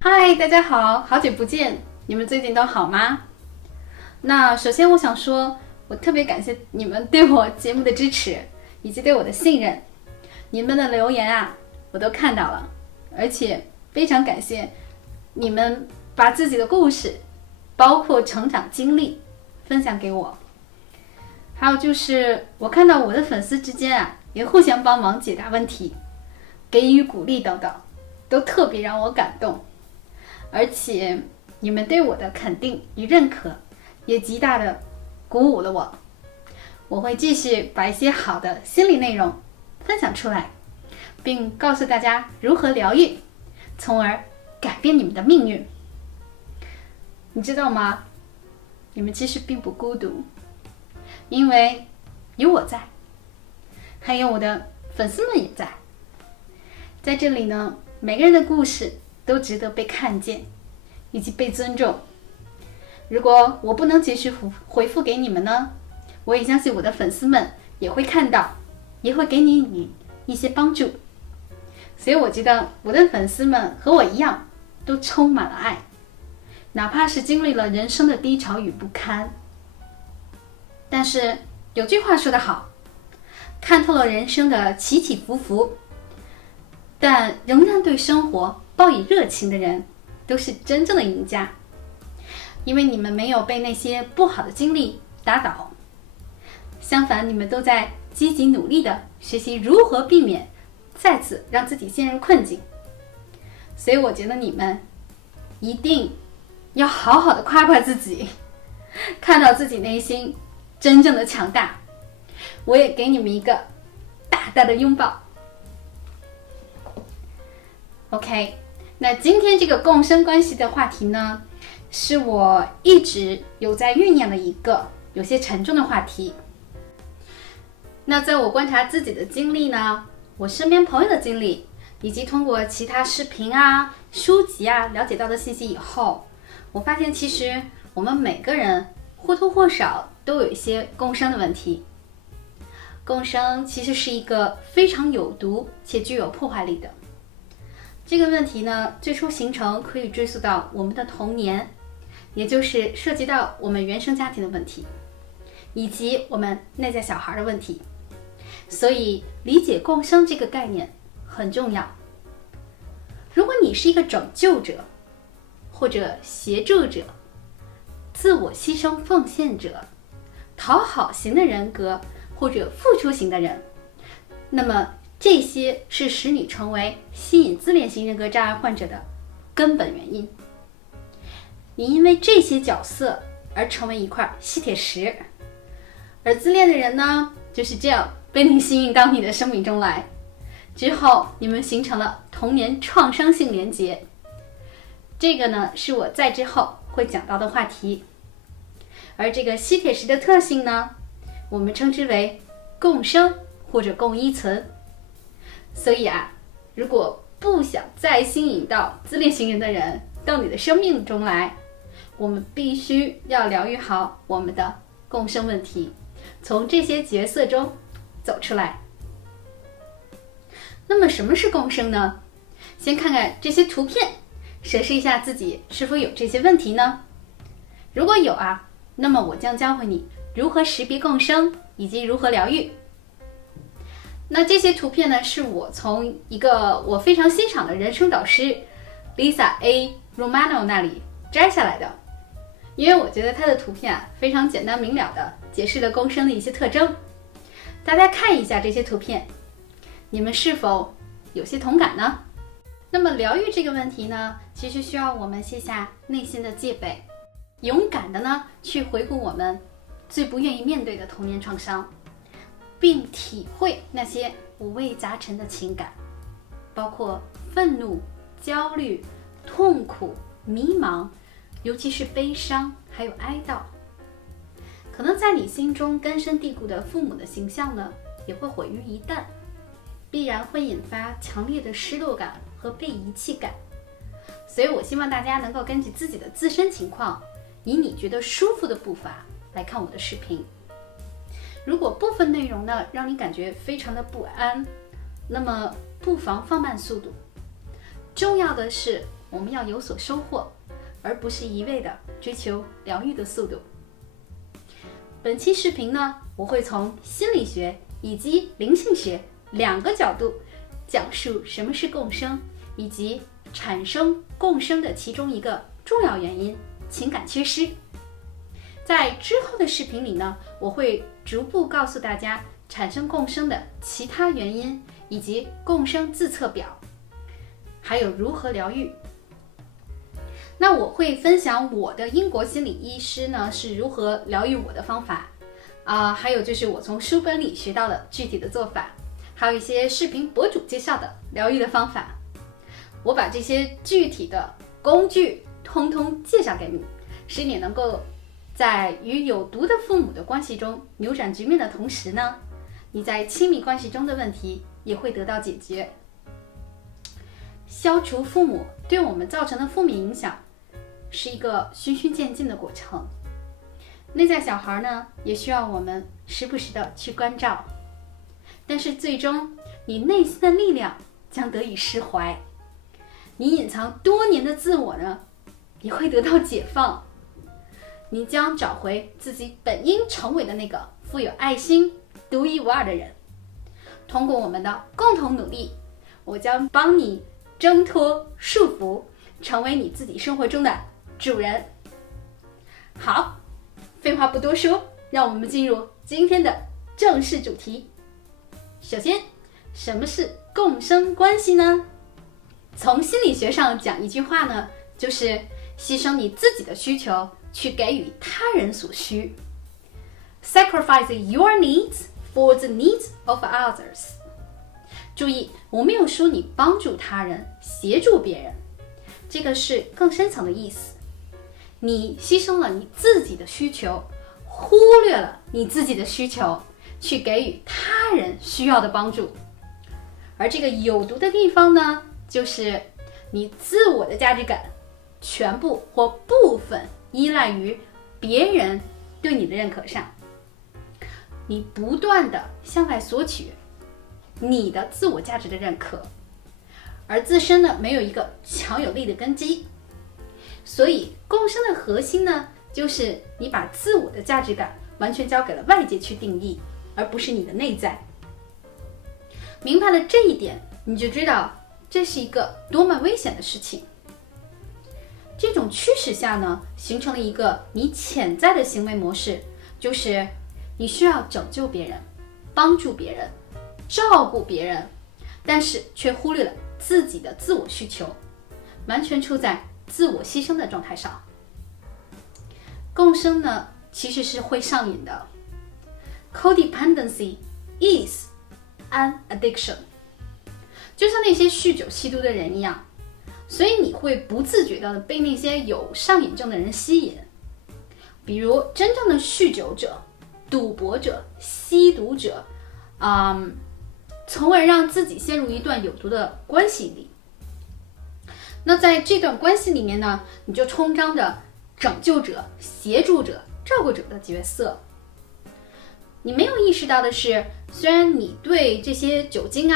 嗨，大家好，好久不见，你们最近都好吗？那首先我想说，我特别感谢你们对我节目的支持，以及对我的信任。你们的留言啊，我都看到了，而且非常感谢你们把自己的故事，包括成长经历分享给我。还有就是我看到我的粉丝之间啊，也互相帮忙解答问题，给予鼓励等等，都特别让我感动。而且你们对我的肯定与认可，也极大的鼓舞了我。我会继续把一些好的心理内容分享出来，并告诉大家如何疗愈，从而改变你们的命运。你知道吗？你们其实并不孤独，因为有我在，还有我的粉丝们也在。在这里呢，每个人的故事都值得被看见，以及被尊重。如果我不能及时回复给你们呢，我也相信我的粉丝们也会看到，也会给你一些帮助。所以我觉得我的粉丝们和我一样，都充满了爱，哪怕是经历了人生的低潮与不堪。但是有句话说得好，看透了人生的起起伏伏，但仍然对生活抱以热情的人，都是真正的赢家。因为你们没有被那些不好的经历打倒，相反，你们都在积极努力地学习如何避免再次让自己陷入困境。所以我觉得你们一定要好好的夸夸自己，看到自己内心真正的强大。我也给你们一个大大的拥抱。OK， 那今天这个共生关系的话题呢，是我一直有在酝酿的一个有些沉重的话题。那在我观察自己的经历呢，我身边朋友的经历，以及通过其他视频啊、书籍啊了解到的信息以后，我发现其实我们每个人或多或少都有一些共生的问题。共生其实是一个非常有毒且具有破坏力的。这个问题呢，最初形成可以追溯到我们的童年，也就是涉及到我们原生家庭的问题，以及我们内在小孩的问题。所以理解共生这个概念很重要。如果你是一个拯救者，或者协助者、自我牺牲奉献者、讨好型的人格，或者付出型的人，那么这些是使你成为吸引自恋型人格障碍患者的根本原因。你因为这些角色而成为一块吸铁石，而自恋的人呢，就是这样被你吸引到你的生命中来，之后你们形成了童年创伤性连结。这个呢，是我在之后会讲到的话题。而这个吸铁石的特性呢，我们称之为共生或者共依存。所以啊，如果不想再吸引到自恋型人的人到你的生命中来，我们必须要疗愈好我们的共生问题，从这些角色中走出来。那么什么是共生呢？先看看这些图片，审视一下自己是否有这些问题呢？如果有啊，那么我将教会你如何识别共生以及如何疗愈。那这些图片呢，是我从一个我非常欣赏的人生导师 Lisa A. Romano 那里摘下来的。因为我觉得她的图片啊，非常简单明了的解释了共生的一些特征。大家看一下这些图片，你们是否有些同感呢？那么疗愈这个问题呢，其实需要我们卸下内心的戒备，勇敢的呢去回顾我们最不愿意面对的童年创伤，并体会那些五味杂陈的情感，包括愤怒、焦虑、痛苦、迷茫，尤其是悲伤，还有哀悼。可能在你心中根深蒂固的父母的形象呢，也会毁于一旦，必然会引发强烈的失落感和被遗弃感。所以我希望大家能够根据自己的自身情况，以你觉得舒服的步伐来看我的视频。如果部分内容呢让你感觉非常的不安，那么不妨放慢速度。重要的是我们要有所收获，而不是一味的追求疗愈的速度。本期视频呢，我会从心理学以及灵性学2个角度讲述什么是共生，以及产生共生的其中一个重要原因——情感缺失。在之后的视频里呢，我会逐步告诉大家产生共生的其他原因，以及共生自测表，还有如何疗愈。那我会分享我的英国心理医师呢是如何疗愈我的方法还有就是我从书本里学到的具体的做法，还有一些视频博主介绍的疗愈的方法。我把这些具体的工具通通介绍给你，使你能够在与有毒的父母的关系中扭转局面的同时呢，你在亲密关系中的问题也会得到解决。消除父母对我们造成的负面影响是一个循序渐进的过程，内在小孩呢也需要我们时不时的去关照，但是最终你内心的力量将得以释怀，你隐藏多年的自我呢也会得到解放，你将找回自己本应成为的那个富有爱心、独一无二的人。通过我们的共同努力，我将帮你挣脱束缚，成为你自己生活中的主人。好，废话不多说，让我们进入今天的正式主题。首先，什么是共生关系呢？从心理学上讲一句话呢，就是牺牲你自己的需求去给予他人所需。 Sacrifice your needs for the needs of others。 注意，我没有说你帮助他人、协助别人，这个是更深层的意思。你牺牲了你自己的需求，忽略了你自己的需求，去给予他人需要的帮助。而这个有毒的地方呢，就是你自我的价值感全部或部分依赖于别人对你的认可上，你不断的向外索取你的自我价值的认可，而自身呢没有一个强有力的根基。所以共生的核心呢，就是你把自我的价值感完全交给了外界去定义，而不是你的内在。明白了这一点，你就知道这是一个多么危险的事情。这种驱使下呢，形成了一个你潜在的行为模式，就是你需要拯救别人、帮助别人、照顾别人，但是却忽略了自己的自我需求，完全处在自我牺牲的状态上。共生呢，其实是会上瘾的。 Codependency is an addiction， 就像那些酗酒吸毒的人一样，所以你会不自觉地被那些有上瘾症的人吸引。比如真正的酗酒者、赌博者、吸毒者从而让自己陷入一段有毒的关系里。那在这段关系里面呢，你就充当着拯救者、协助者、照顾者的角色。你没有意识到的是，虽然你对这些酒精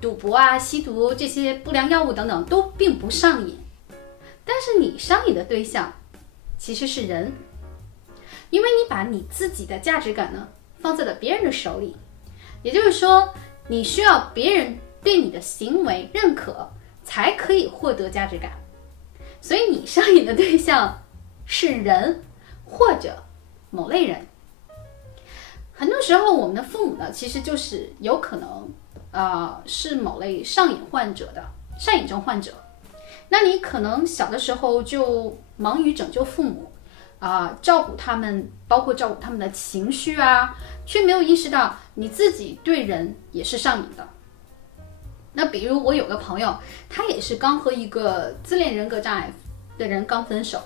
赌博吸毒这些不良药物等等都并不上瘾，但是你上瘾的对象其实是人，因为你把你自己的价值感呢放在了别人的手里。也就是说，你需要别人对你的行为认可，才可以获得价值感。所以你上瘾的对象是人，或者某类人。很多时候我们的父母呢，其实就是有可能是某类上瘾症患者。那你可能小的时候就忙于拯救父母照顾他们，包括照顾他们的情绪却没有意识到你自己对人也是上瘾的。那比如我有个朋友，他也是刚和一个自恋人格障碍的人刚分手，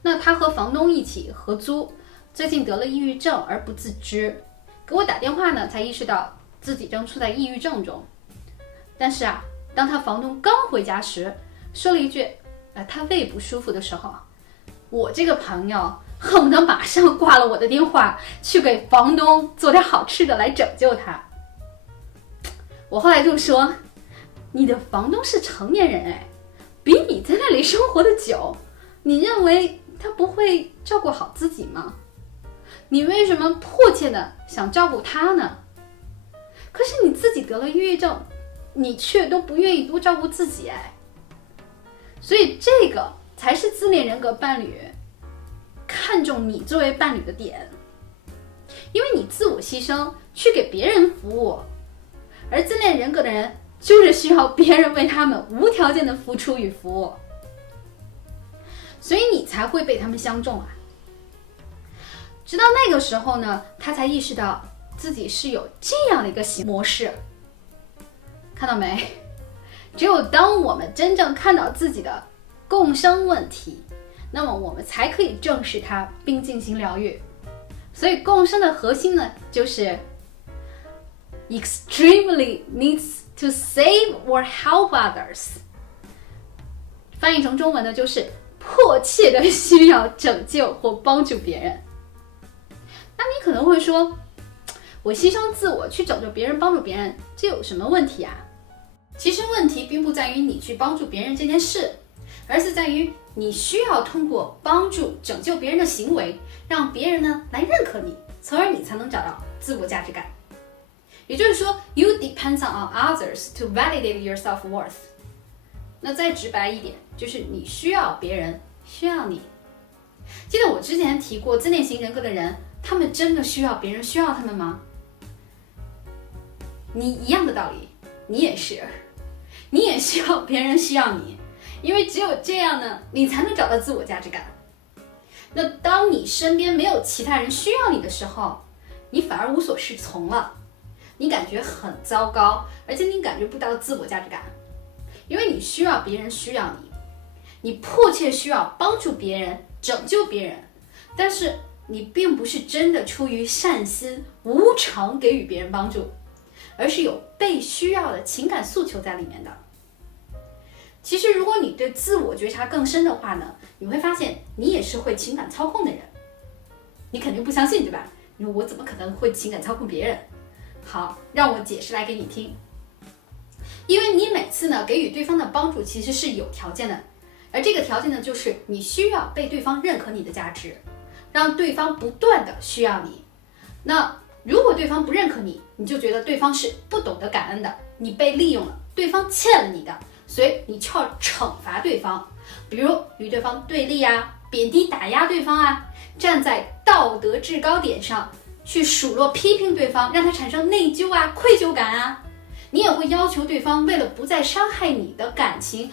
那他和房东一起合租，最近得了抑郁症而不自知，给我打电话呢，才意识到自己正处在抑郁症中。但是当他房东刚回家时，说了一句他胃不舒服的时候，我这个朋友恨不得马上挂了我的电话，去给房东做点好吃的来拯救他。我后来就说，你的房东是成年人比你在那里生活的久，你认为他不会照顾好自己吗？你为什么迫切的想照顾他呢？可是你自己得了抑郁症，你却都不愿意多照顾自己哎。所以这个才是自恋人格伴侣看重你作为伴侣的点，因为你自我牺牲去给别人服务，而自恋人格的人就是需要别人为他们无条件的付出与服务，所以你才会被他们相中啊。直到那个时候呢，他才意识到自己是有这样的一个模式。看到没？只有当我们真正看到自己的共生问题，那么我们才可以正视它并进行疗愈。所以共生的核心呢，就是 extremely needs to save or help others。 翻译成中文呢，就是迫切的需要拯救或帮助别人。那你可能会说，我牺牲自我去拯救别人、帮助别人，这有什么问题啊？其实问题并不在于你去帮助别人这件事，而是在于你需要通过帮助、拯救别人的行为，让别人呢来认可你，从而你才能找到自我价值感。也就是说 ，you depend on others to validate your self-worth。那再直白一点，就是你需要别人，需要你。记得我之前提过，自恋型人格的人，他们真的需要别人需要他们吗？你一样的道理，你也是，你也需要别人需要你，因为只有这样呢，你才能找到自我价值感。那当你身边没有其他人需要你的时候，你反而无所适从了，你感觉很糟糕，而且你感觉不到自我价值感，因为你需要别人需要你，你迫切需要帮助别人、拯救别人，但是你并不是真的出于善心、无偿给予别人帮助，而是有被需要的情感诉求在里面的。其实如果你对自我觉察更深的话呢，你会发现你也是会情感操控的人。你肯定不相信对吧？你说我怎么可能会情感操控别人？好，让我解释来给你听。因为你每次呢给予对方的帮助其实是有条件的，而这个条件呢就是你需要被对方认可你的价值，让对方不断的需要你。那如果对方不认可你，你就觉得对方是不懂得感恩的，你被利用了，对方欠了你的，所以你就要惩罚对方，比如与对方对立啊，贬低打压对方啊，站在道德制高点上去数落批评对方，让他产生内疚啊、愧疚感啊。你也会要求对方为了不再伤害你的感情，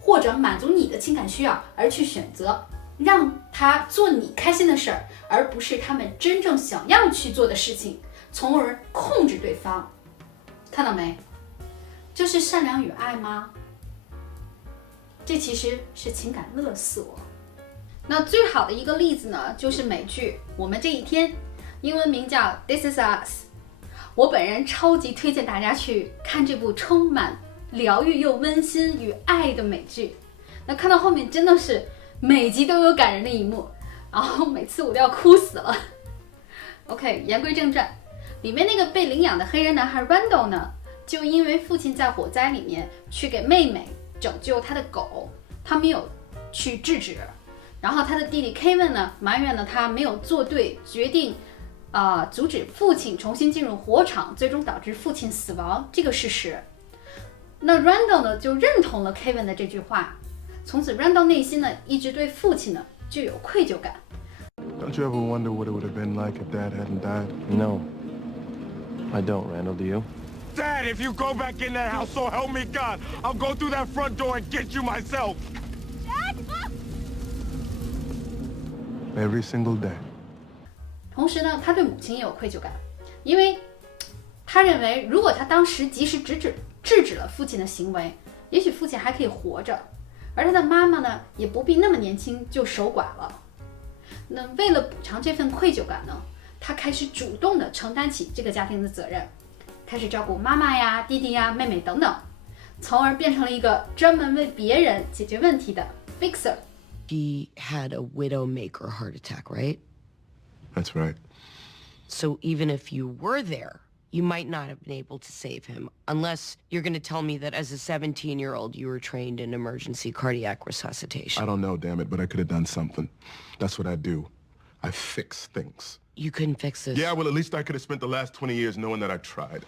或者满足你的情感需要，而去选择让他做你开心的事儿，而不是他们真正想要去做的事情，从而控制对方。看到没？这是善良与爱吗？这其实是情感勒索。那最好的一个例子呢，就是美剧《我们这一天》，英文名叫 This Is Us。我本人超级推荐大家去看这部充满疗愈又温馨与爱的美剧。那看到后面真的是每集都有感人的一幕，然后每次我都要哭死了。OK， 言归正传，里面那个被领养的黑人男孩 Randall 呢，就因为父亲在火灾里面去给妹妹拯救他的狗，他没有去制止，然后他的弟弟 Kevin 呢埋怨了他没有做对决定，阻止父亲重新进入火场，最终导致父亲死亡这个事实。那 Randall 呢就认同了 Kevin 的这句话，从此 Randall 内心呢一直对父亲呢就有愧疚感。Don't you ever wonder what it would have been like if Dad hadn't died? No, I don't, Randall, do you? Dad, if you go back in that house, so help me God, I'll go through that front door and get you myself. Dad! Every single day. 同时呢，他对母亲也有愧疚感，因为他认为如果他当时及时制止了父亲的行为，也许父亲还可以活着，而他的妈妈呢，也不必那么年轻就守寡了。那为了补偿这份愧疚感呢，他开始主动的承担起这个家庭的责任，开始照顾妈妈呀、弟弟呀、妹妹等等，从而变成了一个专门为别人解决问题的 fixer。 She had a widowmaker heart attack, right? That's right. So even if you were there, You might not have been able to save him, unless you're going to tell me that as a 17-year-old you were trained in emergency cardiac resuscitation. I don't know, damn it, but I could have done something. That's what I do. I fix things. You couldn't fix this. Yeah, well, at least I could have spent the last 20 years knowing that I tried.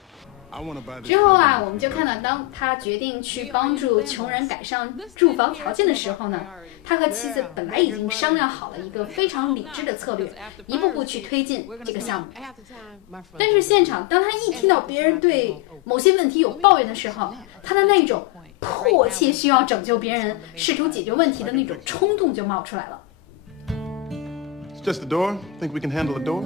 I want to buy this. 之后啊，我们就看到，当他决定去帮助穷人改善住房条件的时候呢，他和妻子本来已经商量好了一个非常理智的策略，一步步去推进这个项目。但是现场，当他一听到别人对某些问题有抱怨的时候，他的那种迫切需要拯救别人、试图解决问题的那种冲动就冒出来了。It's just a door. Think we can handle a door?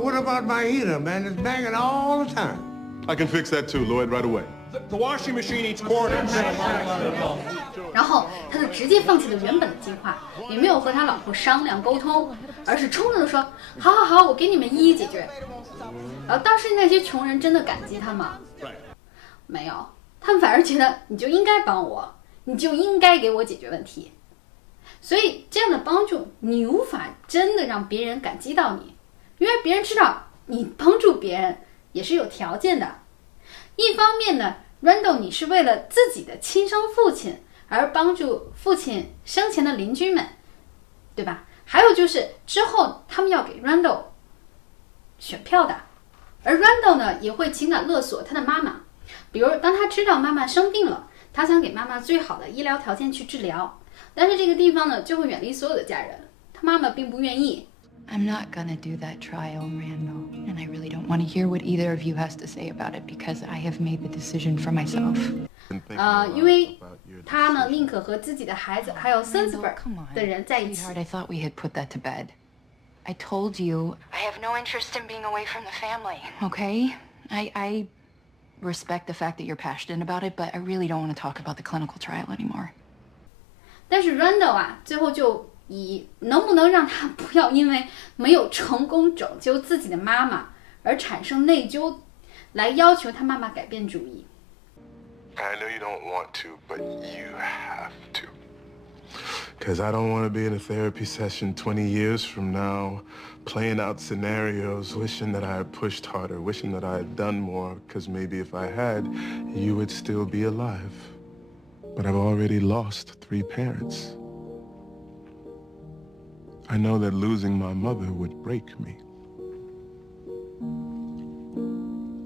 What about my heater, man? It's banging all the time. I can fix that too, Lloyd, right away. The washing machine eats quarters. 然后他就直接放弃了原本的计划，也没有和他老婆商量沟通，而是冲动地说：“好好好，我给你们一一解决。”然后当时那些穷人真的感激他吗？没有，他们反而觉得你就应该帮我，你就应该给我解决问题。所以这样的帮助，你无法真的让别人感激到你，因为别人知道你帮助别人也是有条件的。一方面呢，Randall 你是为了自己的亲生父亲而帮助父亲生前的邻居们，对吧？还有就是之后他们要给 Randall 选票的，而 Randall 呢也会情感勒索他的妈妈，比如当他知道妈妈生病了，他想给妈妈最好的医疗条件去治疗，但是这个地方呢就会远离所有的家人，他妈妈并不愿意。I'm not gonna do that trial, Randall, and I really don't want to hear what either of you has to say about it because I have made the decision for myself. 因为他呢宁可和自己的孩子还有孙子辈的人在一起。 Sweetheart, I thought we had put that to bed. I told you I have no interest in being away from the family, okay? I respect the fact that you're passionate about it, but I really don't want to talk about the clinical trial anymore. 但是 Randall 啊，最后就以能不能让他不要因为没有成功拯救自己的妈妈而产生内疚，来要求他妈妈改变主意。I know you don't want to, but you have to. Because I don't want to be in a therapy session 20 years from now, playing out scenarios, wishing that I had pushed harder, wishing that I had done more, because maybe if I had, you would still be alive. But I've already lost 3 parents. I know that losing my mother would break me.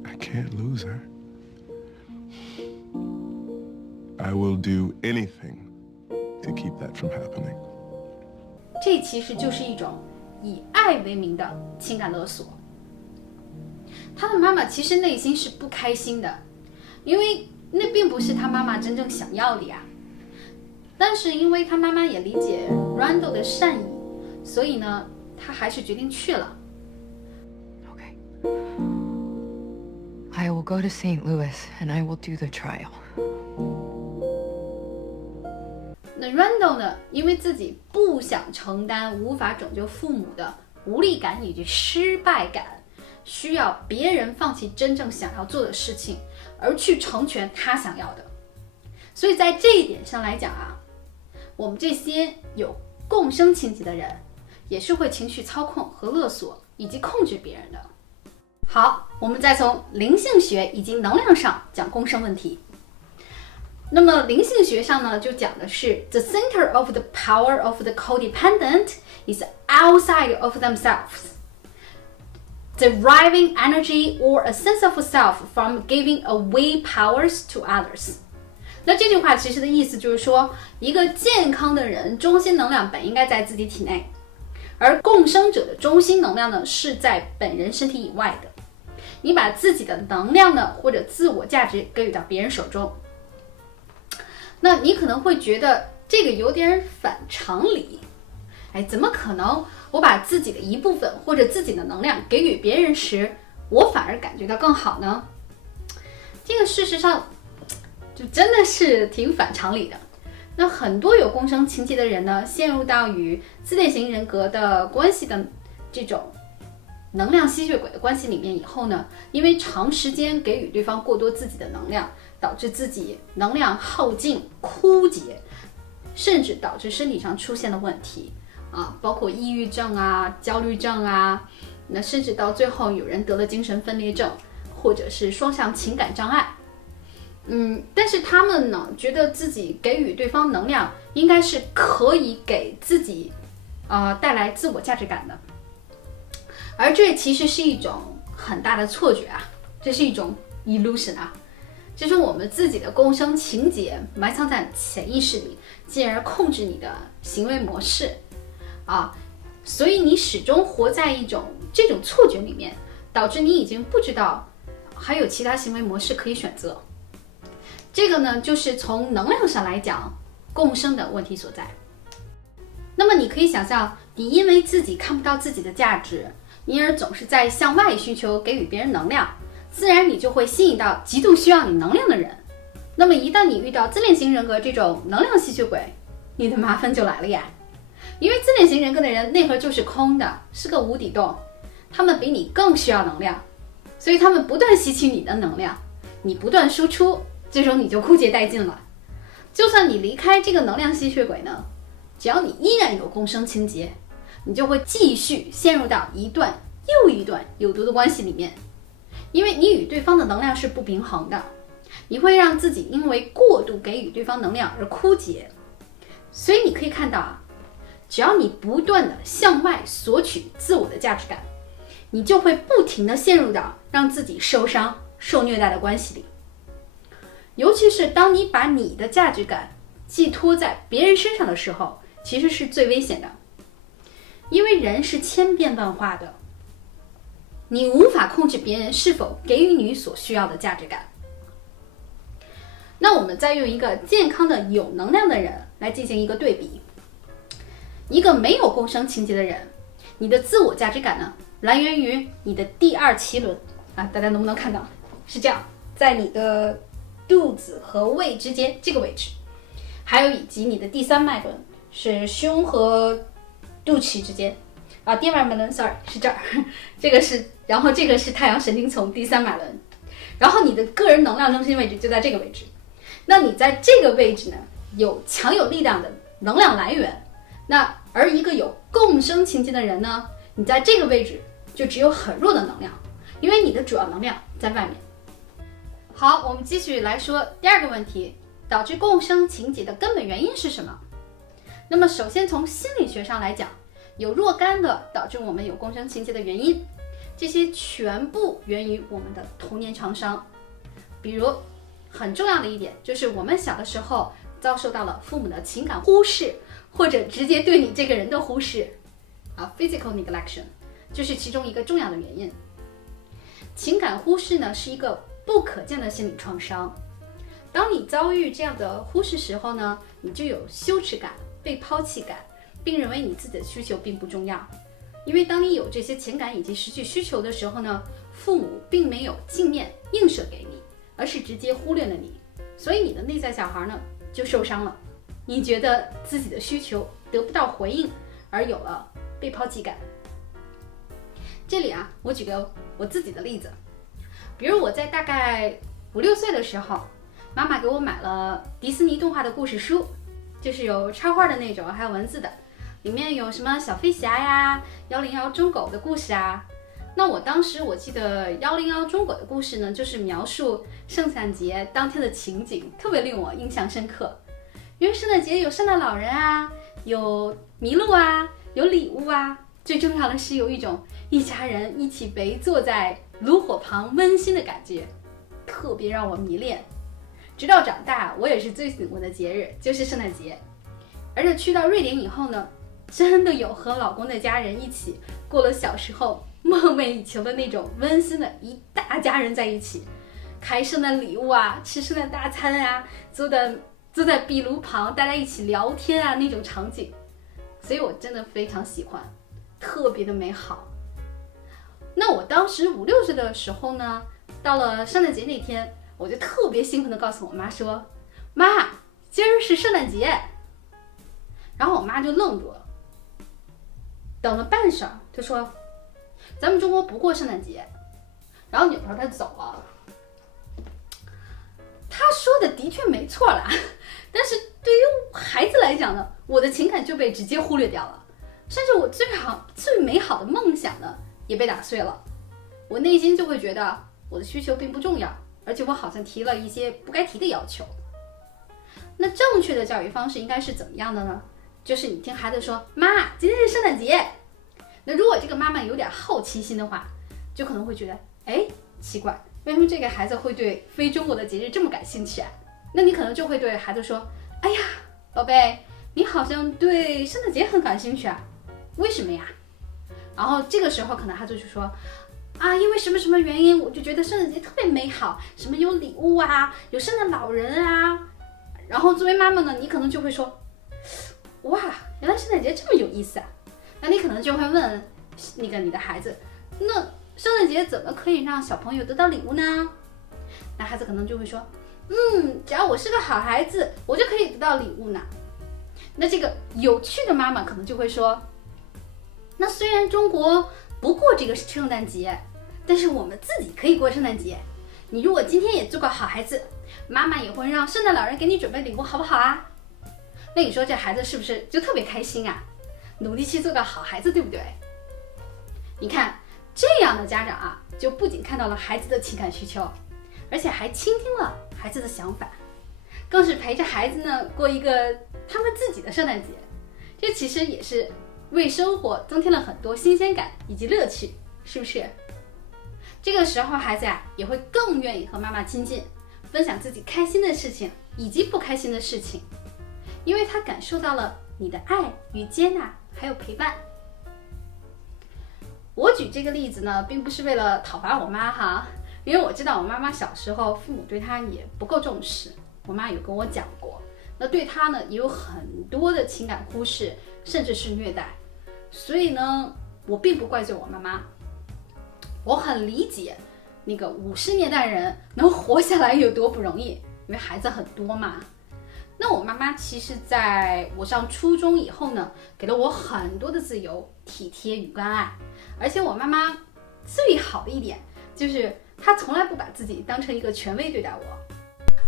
I can't lose her. I will do anything to keep that from happening. 这其实就是一种以爱为名的情感勒索。他的妈妈其实内心是不开心的，因为那并不是他妈妈真正想要的呀。但是因为他妈妈也理解 Randall 的善意，所以呢，他还是决定去了。Okay. I will go to St. Louis and I will do the trial. 那 Randall 呢，因为自己不想承担无法拯救父母的无力感以及失败感，需要别人放弃真正想要做的事情，而去成全他想要的。所以在这一点上来讲啊，我们这些有共生情节的人，也是会情绪操控和勒索以及控制别人的。好，我们再从灵性学以及能量上讲共生问题。那么灵性学上呢，就讲的是 the center of the power of the codependent is outside of themselves, deriving energy or a sense of self from giving away powers to others. 那这句话其实的意思就是说，一个健康的人中心能量本应该在自己体内，而共生者的中心能量呢是在本人身体以外的。你把自己的能量呢或者自我价值给予到别人手中，那你可能会觉得这个有点反常理，怎么可能我把自己的一部分或者自己的能量给予别人时，我反而感觉到更好呢？这个事实上就真的是挺反常理的。那很多有共生情节的人呢，陷入到与自恋型人格的关系的这种能量吸血鬼的关系里面以后呢，因为长时间给予对方过多自己的能量，导致自己能量耗尽枯竭，甚至导致身体上出现了问题啊，包括抑郁症啊、焦虑症啊，那甚至到最后有人得了精神分裂症，或者是双向情感障碍。但是他们呢，觉得自己给予对方能量，应该是可以给自己带来自我价值感的。而这其实是一种很大的错觉啊，这是一种 illusion 啊，就是我们自己的共生情节埋藏在潜意识里，进而控制你的行为模式啊，所以你始终活在这种错觉里面，导致你已经不知道还有其他行为模式可以选择。这个呢，就是从能量上来讲，共生的问题所在。那么你可以想象，你因为自己看不到自己的价值，因而总是在向外需求给予别人能量，自然你就会吸引到极度需要你能量的人。那么一旦你遇到自恋型人格这种能量吸血鬼，你的麻烦就来了呀。因为自恋型人格的人内核就是空的，是个无底洞，他们比你更需要能量，所以他们不断吸取你的能量，你不断输出，最终你就枯竭殆尽了。就算你离开这个能量吸血鬼呢，只要你依然有共生情节，你就会继续陷入到一段又一段有毒的关系里面。因为你与对方的能量是不平衡的，你会让自己因为过度给予对方能量而枯竭。所以你可以看到啊，只要你不断的向外索取自我的价值感，你就会不停的陷入到让自己受伤、受虐待的关系里。尤其是当你把你的价值感寄托在别人身上的时候，其实是最危险的。因为人是千变万化的，你无法控制别人是否给予你所需要的价值感。那我们再用一个健康的有能量的人来进行一个对比。一个没有共生情节的人，你的自我价值感呢，来源于你的第二脐轮啊，大家能不能看到？是这样，在你的肚子和胃之间这个位置，还有以及你的第三脉轮是胸和肚脐之间啊，第二脉轮 sorry 是这儿，然后这个是太阳神经丛第三脉轮，然后你的个人能量中心位置就在这个位置。那你在这个位置呢，有强有力量的能量来源，那而一个有共生情节的人呢，你在这个位置就只有很弱的能量，因为你的主要能量在外面。好，我们继续来说第二个问题，导致共生情节的根本原因是什么？那么首先从心理学上来讲，有若干个导致我们有共生情节的原因，这些全部源于我们的童年创伤。比如很重要的一点就是我们小的时候遭受到了父母的情感忽视，或者直接对你这个人的忽视physical neglection 就是其中一个重要的原因。情感忽视呢，是一个不可见的心理创伤。当你遭遇这样的忽视时候呢，你就有羞耻感、被抛弃感，并认为你自己的需求并不重要。因为当你有这些情感以及实际需求的时候呢，父母并没有镜面映射给你，而是直接忽略了你，所以你的内在小孩呢就受伤了。你觉得自己的需求得不到回应，而有了被抛弃感。这里啊，我举个我自己的例子，比如我在大概5、6岁的时候，妈妈给我买了迪士尼动画的故事书，就是有插画的那种，还有文字的，里面有什么小飞侠呀、101忠狗的故事啊。那我当时我记得101忠狗的故事呢，就是描述圣诞节当天的情景，特别令我印象深刻。因为圣诞节有圣诞老人啊，有麋鹿啊，有礼物啊，最重要的是有一种一家人一起围坐在炉火旁温馨的感觉，特别让我迷恋。直到长大，我也是最喜欢的节日就是圣诞节。而且去到瑞典以后呢，真的有和老公的家人一起过了小时候梦寐以求的那种温馨的一大家人在一起，开圣诞礼物啊，吃圣诞大餐啊，坐在壁炉旁大家一起聊天啊，那种场景，所以我真的非常喜欢，特别的美好。那我当时5、6岁的时候呢，到了圣诞节那天，我就特别兴奋地告诉我妈说，妈，今儿是圣诞节。然后我妈就愣住了，等了半晌，她说，咱们中国不过圣诞节。然后扭头她走了。她说的的确没错啦，但是对于孩子来讲呢，我的情感就被直接忽略掉了，甚至我最美好的梦想呢也被打碎了。我内心就会觉得，我的需求并不重要，而且我好像提了一些不该提的要求。那正确的教育方式应该是怎么样的呢？就是你听孩子说，妈，今天是圣诞节。那如果这个妈妈有点好奇心的话，就可能会觉得，哎，奇怪，为什么这个孩子会对非中国的节日这么感兴趣啊？那你可能就会对孩子说，哎呀，宝贝，你好像对圣诞节很感兴趣啊，为什么呀？然后这个时候可能孩子就说，啊，因为什么什么原因，我就觉得圣诞节特别美好，什么有礼物啊，有圣诞老人啊。然后作为妈妈呢，你可能就会说，哇，原来圣诞节这么有意思啊。那你可能就会问你的孩子，那圣诞节怎么可以让小朋友得到礼物呢？那孩子可能就会说，只要我是个好孩子，我就可以得到礼物呢。那这个有趣的妈妈可能就会说，那虽然中国不过这个圣诞节，但是我们自己可以过圣诞节。你如果今天也做个好孩子，妈妈也会让圣诞老人给你准备礼物，好不好啊？那你说这孩子是不是就特别开心啊？努力去做个好孩子，对不对？你看这样的家长啊，就不仅看到了孩子的情感需求，而且还倾听了孩子的想法，更是陪着孩子呢过一个他们自己的圣诞节。这其实也是为生活增添了很多新鲜感以及乐趣，是不是？这个时候孩子呀，也会更愿意和妈妈亲近，分享自己开心的事情以及不开心的事情，因为他感受到了你的爱与接纳还有陪伴。我举这个例子呢，并不是为了讨伐我妈哈，因为我知道我妈妈小时候父母对她也不够重视，我妈有跟我讲过，那对她呢也有很多的情感忽视，甚至是虐待。所以呢，我并不怪罪我妈妈，我很理解那个50年代人能活下来有多不容易，因为孩子很多嘛。那我妈妈其实在我上初中以后呢，给了我很多的自由、体贴与关爱。而且我妈妈最好的一点就是她从来不把自己当成一个权威对待我，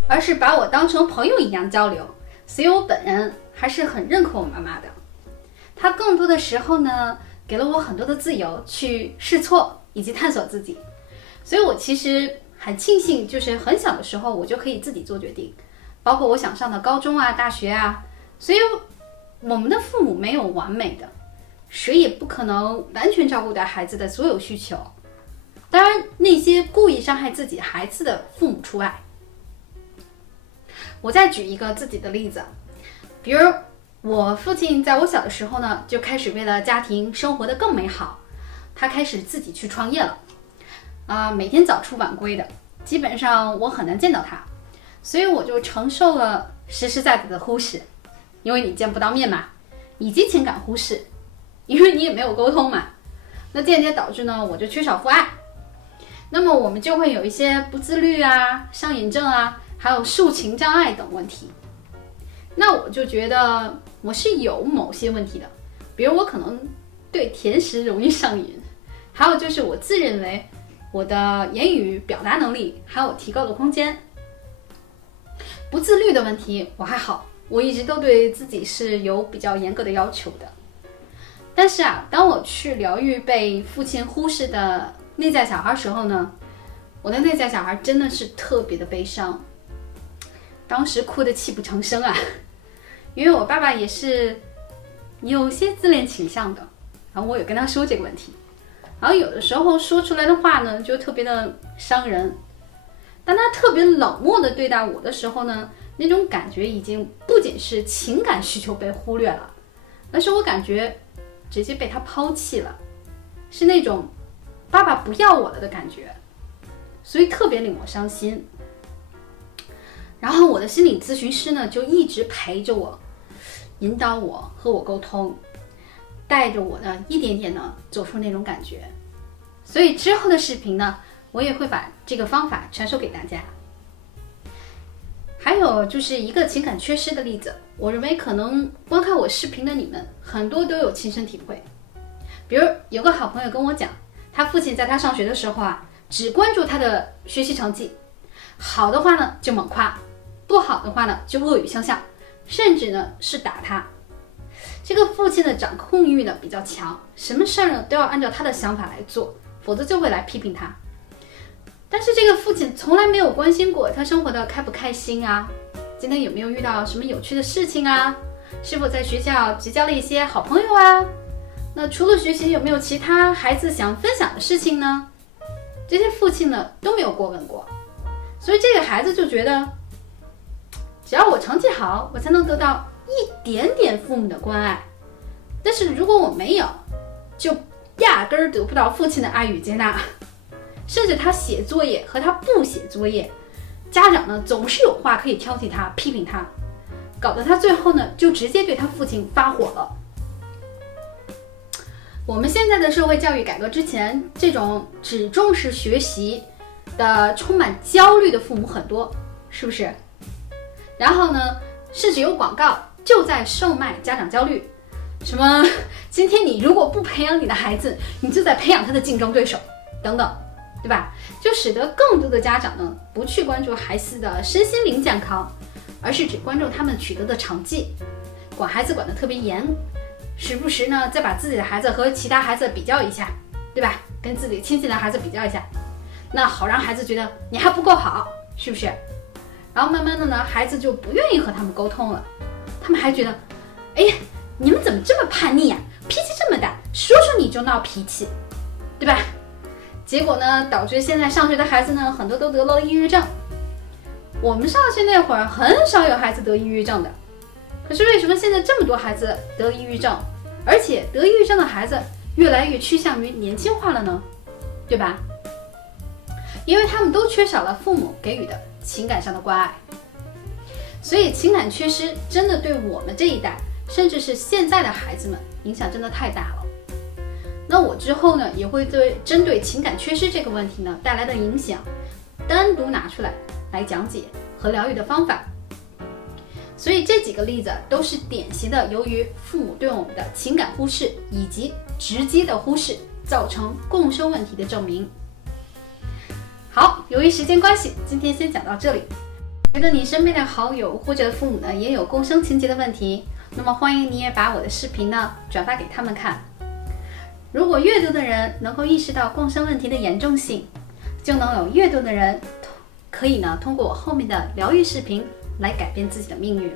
而是把我当成朋友一样交流。所以我本人还是很认可我妈妈的。她更多的时候呢，给了我很多的自由去试错以及探索自己。所以我其实很庆幸，就是很小的时候我就可以自己做决定，包括我想上的高中啊、大学啊。所以我们的父母没有完美的，谁也不可能完全照顾到孩子的所有需求，当然那些故意伤害自己孩子的父母除外。我再举一个自己的例子，比如我父亲在我小的时候呢，就开始为了家庭生活得更美好，他开始自己去创业了，每天早出晚归的，基本上我很难见到他，所以我就承受了实实在在的忽视，因为你见不到面嘛，以及情感忽视，因为你也没有沟通嘛，那间接导致呢，我就缺少父爱。那么我们就会有一些不自律啊、上瘾症啊，还有抒情障碍等问题。那我就觉得我是有某些问题的，比如我可能对甜食容易上瘾，还有就是我自认为我的言语表达能力还有提高的空间。不自律的问题我还好，我一直都对自己是有比较严格的要求的。但是当我去疗愈被父亲忽视的内在小孩时候呢，我的内在小孩真的是特别的悲伤，当时哭得泣不成声啊。因为我爸爸也是有些自恋倾向的，然后我有跟他说这个问题，然后有的时候说出来的话呢就特别的伤人。当他特别冷漠的对待我的时候呢，那种感觉已经不仅是情感需求被忽略了，而是我感觉直接被他抛弃了，是那种爸爸不要我了的感觉，所以特别令我伤心。然后我的心理咨询师呢就一直陪着我，引导我和我沟通，带着我呢一点点呢走出那种感觉。所以之后的视频呢，我也会把这个方法传授给大家。还有就是一个情感缺失的例子，我认为可能观看我视频的你们很多都有亲身体会。比如有个好朋友跟我讲，他父亲在他上学的时候只关注他的学习成绩，好的话呢就猛夸，不好的话呢就恶语相向，甚至呢是打他。这个父亲的掌控欲呢比较强，什么事儿呢都要按照他的想法来做，否则就会来批评他。但是这个父亲从来没有关心过他生活的开不开心啊，今天有没有遇到什么有趣的事情啊，是否在学校结交了一些好朋友啊，那除了学习有没有其他孩子想分享的事情呢？这些父亲呢都没有过问过，所以这个孩子就觉得，只要我成绩好，我才能得到一点点父母的关爱，但是如果我没有，就压根儿得不到父亲的爱与接纳。甚至他写作业和他不写作业，家长呢总是有话可以挑剔他、批评他，搞得他最后呢就直接对他父亲发火了。我们现在的社会教育改革之前，这种只重视学习的充满焦虑的父母很多，是不是？然后呢，甚至有广告就在售卖家长焦虑，什么今天你如果不培养你的孩子，你就在培养他的竞争对手等等，对吧？就使得更多的家长呢不去关注孩子的身心灵健康，而是只关注他们取得的成绩，管孩子管得特别严，时不时呢再把自己的孩子和其他孩子比较一下，对吧？跟自己亲戚的孩子比较一下，那好让孩子觉得你还不够好，是不是？然后慢慢的呢，孩子就不愿意和他们沟通了，他们还觉得，哎呀，你们怎么这么叛逆呀？脾气这么大，说说你就闹脾气，对吧？结果呢，导致现在上学的孩子呢，很多都得了抑郁症。我们上学那会儿很少有孩子得抑郁症的，可是为什么现在这么多孩子得抑郁症，而且得抑郁症的孩子越来越趋向于年轻化了呢？对吧？因为他们都缺少了父母给予的情感上的关爱，所以情感缺失真的对我们这一代，甚至是现在的孩子们影响真的太大了。那我之后呢，也会针对情感缺失这个问题呢带来的影响，单独拿出来讲解和疗愈的方法。所以这几个例子都是典型的由于父母对我们的情感忽视以及直接的忽视造成共生问题的证明。好，由于时间关系，今天先讲到这里。觉得你身边的好友或者父母呢也有共生情节的问题，那么欢迎你也把我的视频呢转发给他们看。如果越多的人能够意识到共生问题的严重性，就能有越多的人可以呢通过我后面的疗愈视频来改变自己的命运。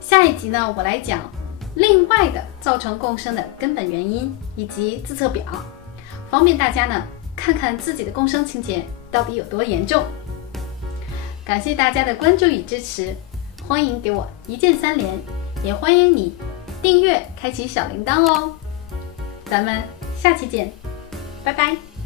下一集呢，我来讲另外的造成共生的根本原因以及自测表，方便大家呢看看自己的共生情节到底有多严重。感谢大家的关注与支持，欢迎给我一键3连，也欢迎你订阅开启小铃铛哦。咱们下期见，拜拜。